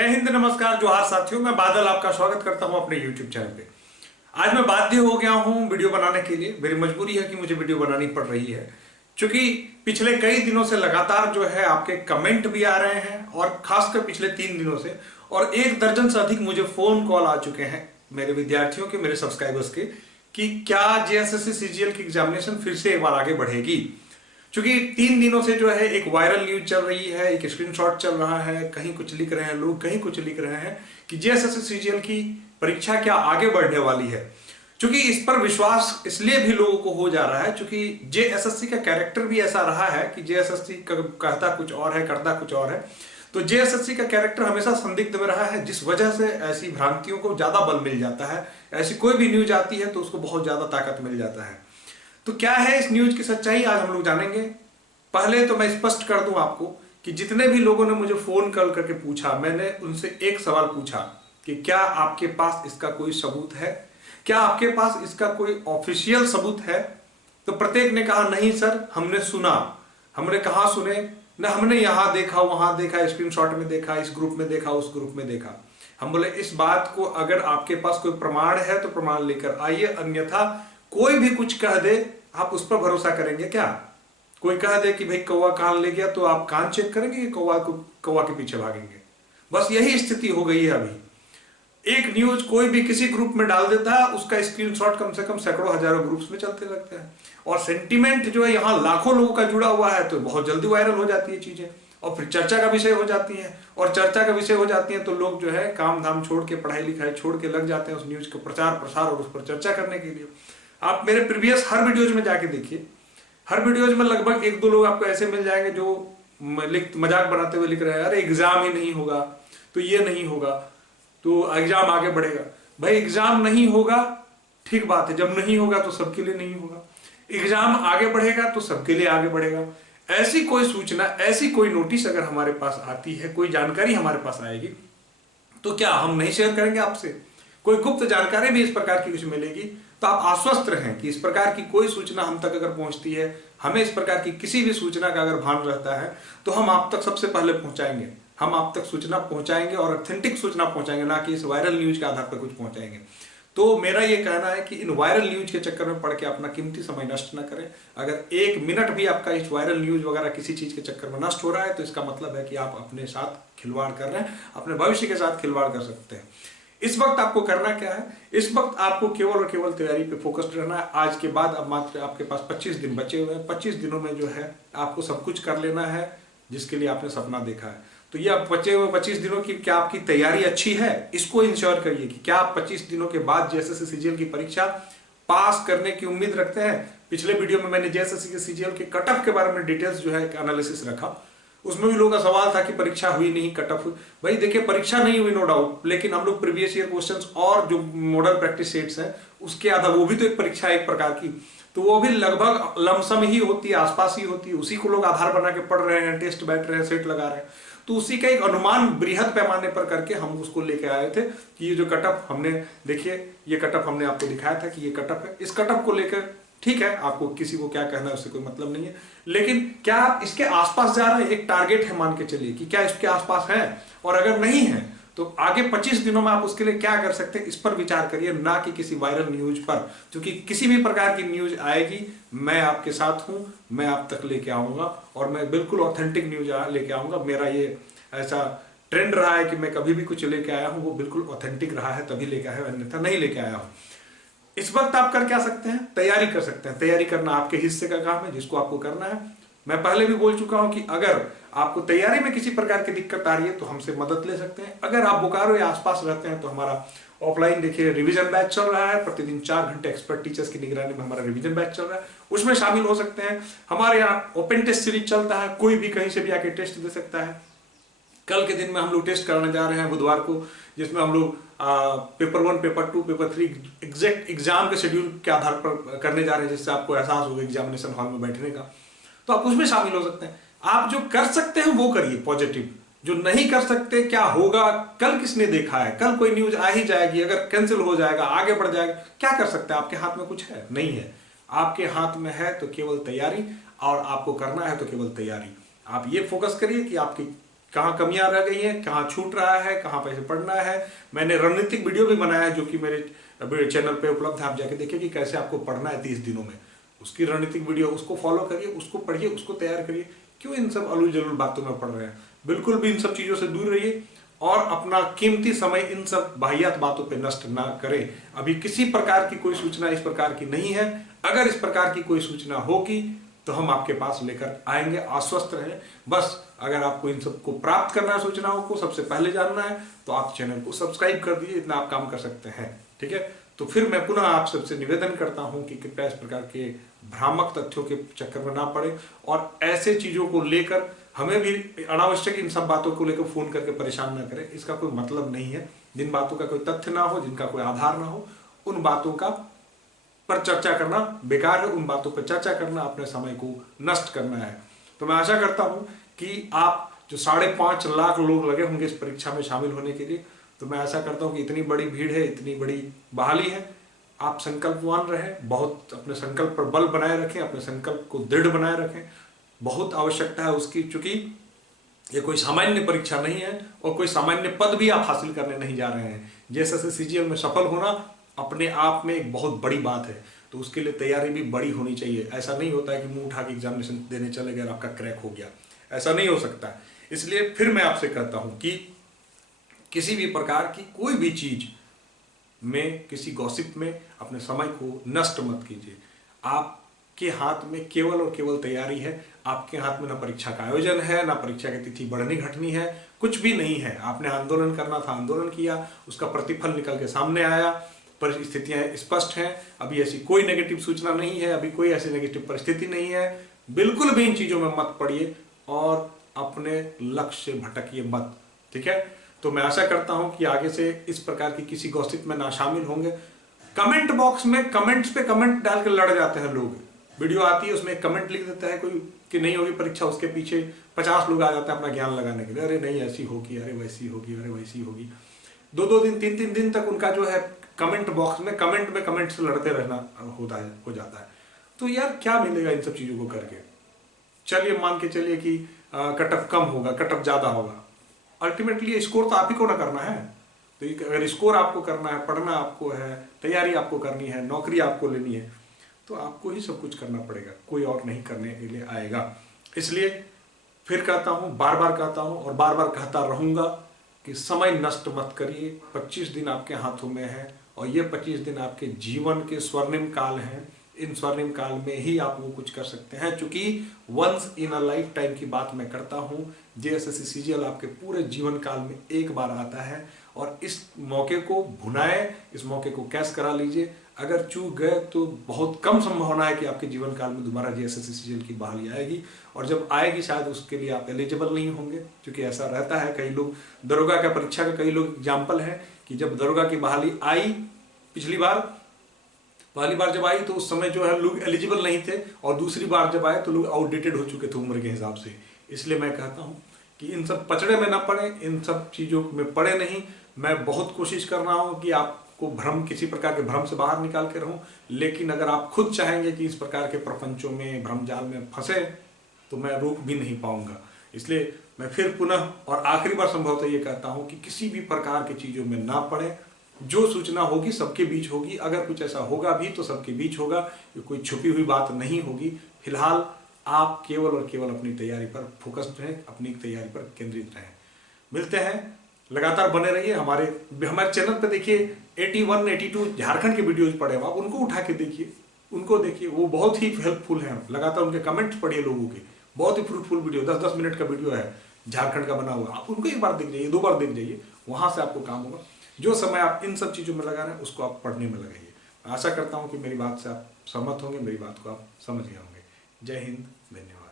जय हिंद, नमस्कार, जोहार साथियों। मैं बादल आपका स्वागत करता हूं अपने YouTube चैनल पे। आज मैं बाध्य हो गया हूं वीडियो बनाने के लिए। मेरी मजबूरी है कि मुझे वीडियो बनानी पड़ रही है, क्योंकि पिछले कई दिनों से लगातार जो है आपके कमेंट भी आ रहे हैं और खासकर पिछले 3 दिनों से और 1 दर्जन से अधिक मुझे फोन कॉल आ चुके हैं मेरे विद्यार्थियों के, मेरे सब्सक्राइबर्स के, कि क्या JSSC CGL की एग्जामिनेशन फिर से एक बार आगे बढ़ेगी। क्योंकि 3 दिनों से जो है एक वायरल न्यूज चल रही है, एक स्क्रीनशॉट चल रहा है, कहीं कुछ लिख रहे हैं लोग, कहीं कुछ लिख रहे हैं कि JSSC CGL की परीक्षा क्या आगे बढ़ने वाली है। क्योंकि इस पर विश्वास इसलिए भी लोगों को हो जा रहा है क्योंकि JSSC का कैरेक्टर भी ऐसा रहा है कि JSSC कहता कुछ और है, करता कुछ और है। तो JSSC का कैरेक्टर हमेशा संदिग्ध में रहा है, जिस वजह से ऐसी भ्रांतियों को ज्यादा बल मिल जाता है। ऐसी कोई भी न्यूज आती है तो उसको बहुत ज्यादा ताकत मिल जाता है। तो क्या है इस न्यूज की सच्चाई, आज हम लोग जानेंगे। पहले तो मैं स्पष्ट कर दूं आपको कि जितने भी लोगों ने मुझे फोन कॉल करके पूछा, मैंने उनसे एक सवाल पूछा कि क्या आपके पास इसका कोई सबूत है, क्या आपके पास इसका कोई ऑफिशियल सबूत है। तो प्रत्येक ने कहा नहीं सर, हमने सुना। हमने कहा सुने ना, हमने यहां देखा, वहां देखा, स्क्रीनशॉट में देखा, इस ग्रुप में देखा, उस ग्रुप में देखा। हम बोले इस बात को अगर आपके पास कोई प्रमाण है तो प्रमाण लेकर आइए, अन्यथा कोई भी कुछ कह दे आप उस पर भरोसा करेंगे क्या। कोई कह दे कि भाई कौवा कान ले गया तो आप कान चेक करेंगे कि कौवा के पीछे भागेंगे। बस यही स्थिति हो गई है अभी। एक न्यूज कोई भी किसी ग्रुप में डाल देता है, उसका स्क्रीनशॉट कम से कम सैकड़ों हजारों ग्रुप्स में चलते लगते हैं और सेंटीमेंट जो है यहाँ लाखों लोगों का जुड़ा हुआ है, तो बहुत जल्दी वायरल हो जाती है चीजें और फिर चर्चा का विषय हो जाती है। और चर्चा का विषय हो जाती है तो लोग जो है काम धाम छोड़ के, पढ़ाई लिखाई छोड़ के लग जाते हैं उस न्यूज को प्रचार प्रसार और उस पर चर्चा करने के लिए। आप मेरे प्रीवियस हर वीडियोज में जाके देखिए, हर वीडियोज में लगभग 1-2 लोग आपको ऐसे मिल जाएंगे जो मजाक बनाते हुए लिख रहे हैं, अरे एग्जाम ही नहीं होगा तो ये नहीं होगा तो एग्जाम आगे बढ़ेगा। भाई एग्जाम नहीं होगा, ठीक बात है, जब नहीं होगा तो सबके लिए नहीं होगा। एग्जाम आगे बढ़ेगा तो सबके लिए आगे बढ़ेगा। ऐसी कोई सूचना, ऐसी कोई नोटिस अगर हमारे पास आती है, कोई जानकारी हमारे पास आएगी तो क्या हम नहीं शेयर करेंगे आपसे। कोई गुप्त जानकारी भी इस प्रकार की कुछ मिलेगी तो आप आश्वस्त रहें कि इस प्रकार की कोई सूचना हम तक अगर पहुंचती है, हमें इस प्रकार की किसी भी सूचना का अगर भान रहता है तो हम आप तक सबसे पहले पहुंचाएंगे। हम आप तक सूचना पहुंचाएंगे और ऑथेंटिक सूचना पहुंचाएंगे, ना कि इस वायरल न्यूज के आधार पर कुछ पहुंचाएंगे। तो मेरा ये कहना है कि इन वायरल न्यूज के चक्कर में पड़ के अपना कीमती समय नष्ट न करें। अगर 1 मिनट भी आपका इस वायरल न्यूज वगैरह किसी चीज के चक्कर में नष्ट हो रहा है तो इसका मतलब है कि आप अपने साथ खिलवाड़ कर रहे हैं, अपने भविष्य के साथ खिलवाड़ कर सकते हैं। इस वक्त आपको करना क्या है, इस वक्त आपको केवल और केवल तैयारी पे फोकस्ड रहना है। आज के बाद अब मात्र आपके पास 25 दिन बचे हुए हैं। 25 दिनों में जो है आपको सब कुछ कर लेना है जिसके लिए आपने सपना देखा है। तो ये अब बचे हुए 25 दिनों की क्या आपकी तैयारी अच्छी है, इसको इंश्योर करिए कि क्या आप 25 दिनों के बाद JSSC CGL की परीक्षा पास करने की उम्मीद रखते हैं। पिछले वीडियो में मैंने JSSC के CGL के कट ऑफ के बारे में डिटेल्स जो है एनालिसिस रखा। उसमें भी लोगों का सवाल था कि परीक्षा हुई नहीं, कट ऑफ हुई। भाई देखिए, परीक्षा नहीं हुई नो डाउट, लेकिन हम लोग प्रीवियस ईयर क्वेश्चंस और जो मॉडल प्रैक्टिस सेट्स हैं उसके आधार, वो भी तो एक परीक्षा है एक प्रकार की, तो वो भी लगभग लमसम ही होती है, आसपास ही होती है। उसी को लोग आधार बना के पढ़ रहे हैं, टेस्ट बैठ रहे हैं, सेट लगा रहे हैं। तो उसी का एक अनुमान बृहद पैमाने पर करके हम उसको लेके आए थे कि ये जो कट ऑफ हमने, देखिए ये कट ऑफ हमने आपको दिखाया था कि ये कट ऑफ है। इस कट ऑफ को लेकर ठीक है, आपको किसी को क्या कहना है उससे कोई मतलब नहीं है, लेकिन क्या आप इसके आसपास जा रहे हैं, एक टारगेट है मान के चलिए कि क्या इसके आसपास है। और अगर नहीं है तो आगे 25 दिनों में आप उसके लिए क्या कर सकते हैं, इस पर विचार करिए, ना कि किसी वायरल न्यूज पर। क्योंकि किसी भी प्रकार की न्यूज आएगी, मैं आपके साथ हूं, मैं आप तक लेके आऊंगा और मैं बिल्कुल ऑथेंटिक न्यूज लेके आऊंगा। मेरा ये ऐसा ट्रेंड रहा है कि मैं कभी भी कुछ लेके आया हूं वो बिल्कुल ऑथेंटिक रहा है, तभी लेके आया, अन्यथा नहीं लेके आया हूं। इस वक्त आप कर क्या सकते हैं, तैयारी कर सकते हैं। तैयारी करना आपके हिस्से का काम है जिसको आपको करना है। मैं पहले भी बोल चुका हूं कि अगर आपको तैयारी में किसी प्रकार की दिक्कत आ रही है तो हमसे मदद ले सकते हैं। अगर आप बोकारो या आसपास रहते हैं तो हमारा ऑफलाइन देखिए रिवीजन बैच चल रहा है। प्रतिदिन 4 घंटे एक्सपर्ट टीचर्स की निगरानी में हमारा रिवीजन बैच चल रहा है, उसमें शामिल हो सकते हैं। हमारे यहाँ ओपन टेस्ट सीरीज चलता है, कोई भी कहीं से भी आके टेस्ट दे सकता है। कल के दिन में हम लोग टेस्ट कराने जा रहे हैं बुधवार को, जिसमें हम लोग paper 1, paper 2, paper 3 exact exam के शेड्यूल के आधार पर करने जा रहे हैं, जिससे आपको एहसास होगा एग्जामिनेशन हॉल में बैठने का। तो आप उसमें शामिल हो सकते हैं। आप जो कर सकते हैं वो करिए पॉजिटिव, जो नहीं कर सकते क्या होगा, कल किसने देखा है, कल कोई न्यूज आ ही जाएगी, अगर कैंसिल हो जाएगा, आगे बढ़ जाएगा, क्या कर सकते हैं। आपके हाथ में कुछ है नहीं है, आपके हाथ में है तो केवल तैयारी, और आपको करना है तो केवल तैयारी। आप ये फोकस करिए कि आपकी कहाँ कमियां रह गई हैं, कहाँ छूट रहा है, कहाँ पैसे पड़ना है। मैंने रणनीतिक वीडियो भी बनाया है जो कि मेरे चैनल पे उपलब्ध है, आप जाके देखिए कि कैसे आपको पढ़ना है 30 दिनों में। उसकी रणनीतिक वीडियो, उसको फॉलो करिए, उसको पढ़िए, उसको तैयार करिए। क्यों इन सब अलूल जलूल बातों में पड़ रहे हैं? बिल्कुल भी इन सब चीजों से दूर रहिए और अपना कीमती समय इन सब वाहियात बातों पे नष्ट ना करें। अभी किसी प्रकार की कोई सूचना इस प्रकार की नहीं है। अगर इस प्रकार की कोई सूचना होगी तो हम आपके पास लेकर आएंगे, आश्वस्त रहें। बस अगर आपको इन सब को प्राप्त करना है, सूचनाओं को सबसे पहले जानना है, तो आप चैनल को सब्सक्राइब कर दीजिए। इतना आप काम कर सकते हैं, ठीक है। तो फिर मैं पुनः आप सबसे निवेदन करता हूं कि कृपया इस प्रकार के भ्रामक तथ्यों के चक्कर में ना पड़े और ऐसे चीजों को लेकर हमें भी अनावश्यक इन सब बातों को लेकर फोन करके परेशान ना करें। इसका कोई मतलब नहीं है। जिन बातों का कोई तथ्य ना हो, जिनका कोई आधार ना हो, उन बातों का पर चर्चा करना बेकार है। उन बातों पर चर्चा करना अपने समय को नष्ट करना है। तो मैं आशा करता हूं कि आप जो 5.5 लाख लोग लगे होंगे इस परीक्षा में शामिल होने के लिए, तो मैं आशा करता हूं कि इतनी बड़ी भीड़ है, इतनी बड़ी बहाली है, आप संकल्पवान रहें, बहुत अपने संकल्प पर बल बनाए रखें, अपने संकल्प को दृढ़ बनाए रखें। बहुत आवश्यकता है उसकी, चूंकि ये कोई सामान्य परीक्षा नहीं है और कोई सामान्य पद भी आप हासिल करने नहीं जा रहे हैं। जैसे सीजीएल में सफल होना अपने आप में एक बहुत बड़ी बात है, तो उसके लिए तैयारी भी बड़ी होनी चाहिए। ऐसा नहीं होता है कि मुंह उठा के एग्जामिनेशन देने चले गए और आपका क्रैक हो गया, ऐसा नहीं हो सकता। इसलिए फिर मैं आपसे कहता हूं कि किसी भी प्रकार की कोई भी चीज में, किसी गॉसिप में अपने समय को नष्ट मत कीजिए। आपके हाथ में केवल और केवल तैयारी है। आपके हाथ में ना परीक्षा का आयोजन है, ना परीक्षा की तिथि बढ़नी घटनी है, कुछ भी नहीं है। आपने आंदोलन करना था, आंदोलन किया, उसका प्रतिफल निकल के सामने आया, परिस्थितियां स्पष्ट हैं। अभी ऐसी कोई नेगेटिव सूचना नहीं है, अभी कोई ऐसी नेगेटिव परिस्थिति नहीं है। बिल्कुल भी इन चीजों में मत पड़िए और अपने लक्ष्य से भटकिए मत, ठीक है। तो मैं आशा करता हूं कि आगे से इस प्रकार की किसी गॉसिप में ना शामिल होंगे। कमेंट बॉक्स में कमेंट्स पे कमेंट डाल के लड़ जाते हैं लोग। वीडियो आती है, उसमें कमेंट लिख देता है कोई कि नहीं होगी परीक्षा, उसके पीछे 50 लोग आ जाते हैं अपना ज्ञान लगाने के लिए। अरे नहीं ऐसी होगी, अरे वैसी होगी, अरे वैसी होगी। 2-2 दिन 3-3 दिन तक उनका जो है कमेंट बॉक्स में कमेंट से लड़ते रहना हो जाता है। तो यार क्या मिलेगा इन सब चीजों को करके? चलिए मान के चलिए कि कट ऑफ कम होगा, कट ऑफ ज्यादा होगा, अल्टीमेटली स्कोर तो आप ही को ना करना है। तो अगर स्कोर आपको करना है, पढ़ना आपको है, तैयारी आपको करनी है, नौकरी आपको लेनी है, तो आपको ही सब कुछ करना पड़ेगा, कोई और नहीं करने के लिए आएगा। इसलिए फिर कहता हूं, बार बार कहता हूं और बार बार कहता रहूंगा कि समय नष्ट मत करिए। 25 दिन आपके हाथों में है और ये 25 दिन आपके जीवन के स्वर्णिम काल हैं। इन स्वर्णिम काल में ही आप वो कुछ कर सकते हैं, क्योंकि once in a lifetime की बात मैं करता हूं। जेएसएससी सीजीएल आपके पूरे जीवन काल में एक बार आता है और इस मौके को भुनाए, इस मौके को कैश करा लीजिए। अगर चूक गए तो बहुत कम संभावना है कि आपके जीवन काल में दोबारा जेएसएससी सीजीएल की बहाली आएगी, और जब आएगी शायद उसके लिए आप एलिजिबल नहीं होंगे, क्योंकि ऐसा रहता है। कई लोग दरोगा का परीक्षा का कई लोग एग्जाम्पल है कि जब दरोगा की बहाली आई पहली बार जब आई तो उस समय जो है लोग एलिजिबल नहीं थे, और दूसरी बार जब आए तो लोग आउटडेटेड हो चुके थे उम्र के हिसाब से। इसलिए मैं कहता हूं कि इन सब पचड़े में ना पड़े, इन सब चीजों में पड़े नहीं। मैं बहुत कोशिश कर रहा हूं कि आपको किसी प्रकार के भ्रम से बाहर निकाल के रहूं, लेकिन अगर आप खुद चाहेंगे कि इस प्रकार के प्रपंचों में, भ्रम जाल में फंसे, तो मैं रोक भी नहीं पाऊंगा। इसलिए मैं फिर पुनः और आखिरी बार संभवतः ये कहता हूं कि किसी भी प्रकार की चीजों में ना पड़े। जो सूचना होगी सबके बीच होगी, अगर कुछ ऐसा होगा भी तो सबके बीच होगा, कोई छुपी हुई बात नहीं होगी। फिलहाल आप केवल और केवल अपनी तैयारी पर फोकस्ड रहें, अपनी तैयारी पर केंद्रित रहें। मिलते हैं, लगातार बने रहिए हमारे चैनल पे। देखिए 81, 82 झारखंड के वीडियोज पड़े हैं, आप उनको उठा के देखिए, उनको देखिए, वो बहुत ही हेल्पफुल हैं। लगातार उनके कमेंट्स पढ़िए लोगों के, बहुत ही फ्रूटफुल वीडियो, 10-10 मिनट का वीडियो है झारखंड का बना हुआ। आप उनको एक बार देख जाइए, 2 बार देख जाइए, वहां से आपको काम होगा। जो समय आप इन सब चीजों में लगा रहे हैं उसको आप पढ़ने में लगाइए। आशा करता हूं कि मेरी बात से आप सहमत होंगे, मेरी बात को आप समझ गए होंगे। जय हिंद, धन्यवाद।